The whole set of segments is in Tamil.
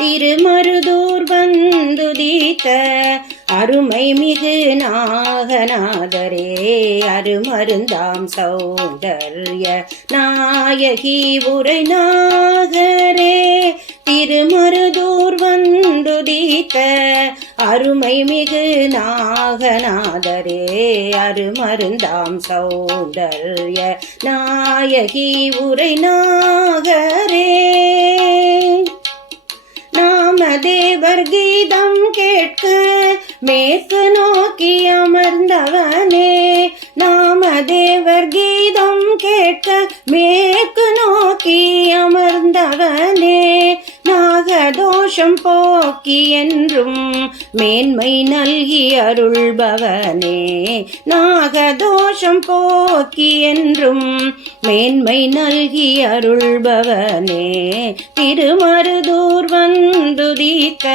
திருமருதூர் வந்துதித்த அருமை மிகு நாகநாதரே அருமருந்தாம் சௌந்தர்ய நாயகி உரை நாகரே திருமருதூர் வந்துதித்த அருமை மிகு நாகநாதரே அருமருந்தாம் சௌந்தர்ய நாயகி உரை நாகரே நாமதேவர் கீதம் கேட்க மேற்கு நோக்கி அமர்ந்தவனே நாமதேவர் கீதம் கேட்க மேற்கு நோக்கி அமர்ந்தவனே நாகதோஷம் போக்கி என்றும் மேன்மை நல்கி அருள்பவனே நாகதோஷம் போக்கி என்றும் மேன்மை நல்கி அருள்பவனே திருமருதூர் வந்துதித்த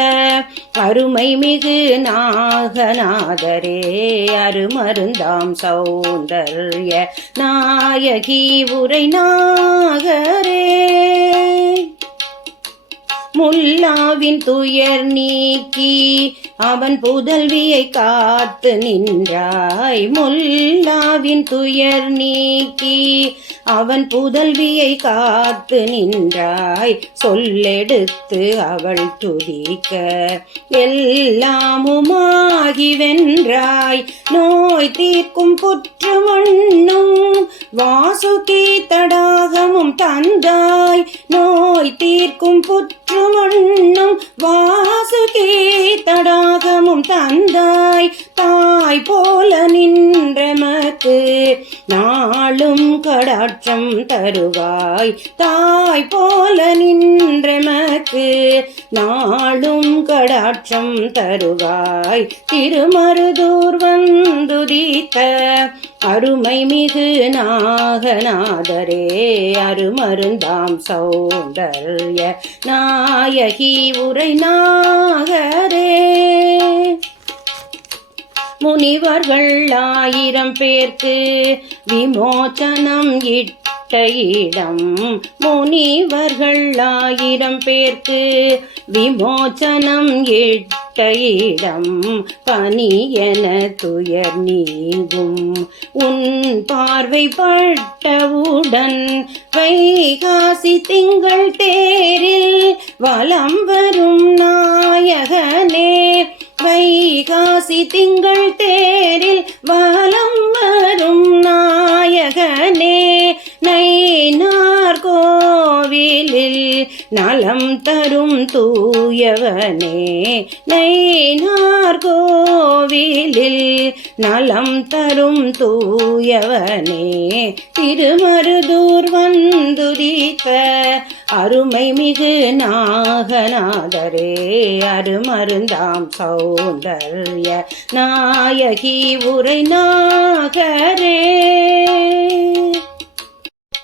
அருமை மிகு நாகநாதரே அருமருந்தாம் சௌந்தர்ய நாயகி உரை நாகரே முல்லாவின் துயர் நீக்கி அவன் புதல்வியை காத்து நின்றாய் முல்லாவின் துயர் நீக்கி அவன் புதல்வியை காத்து நின்றாய் சொல்லெடுத்து அவள் துதிக்க எல்லாமுமாகி வென்றாய் நோய் தீர்க்கும் புற்று மண்ணும் வாசுகி தடாகமும் தந்தாய் நோய் தீர்க்கும் புற்று மண்ணும் வாசுகி தடாகமும் தந்தாய் தாய் போல நின்றமக்கு நாளும் கடாட்சம் தருவாய் தாய் போல நின்றமக்கு நாளும் கடாட்சம் தருவாய் திருமருதூர் வந்துதித்த அருமை மிகு நாகநாதரே அருமருந்தாம் சௌந்தர்ய நாயகி உரை நாகரே முனிவர்கள் 1000 பேர்க்கு விமோச்சனம் இட்ட இடம் முனிவர்கள் 1000 பேர்க்கு விமோச்சனம் இட்ட இடம் பனி என துயர் நீங்கும் உன் பார்வை பட்டவுடன் வைகாசி திங்கள் தேரில் வலம் வரும் நாயகனே வைகாசி திங்கள் தேரில் வலம் வரும் நாயகனே நைனார் கோவிலில் நலம் தரும் தூயவனே நைனார் கோவிலில் நலம் தரும் தூயவனே திருமருதூர் வந்துதித்த அருமை மிகு நாகநாதரே அருமருந்தாம் சௌந்தர்ய நாயகி உரை நாகரே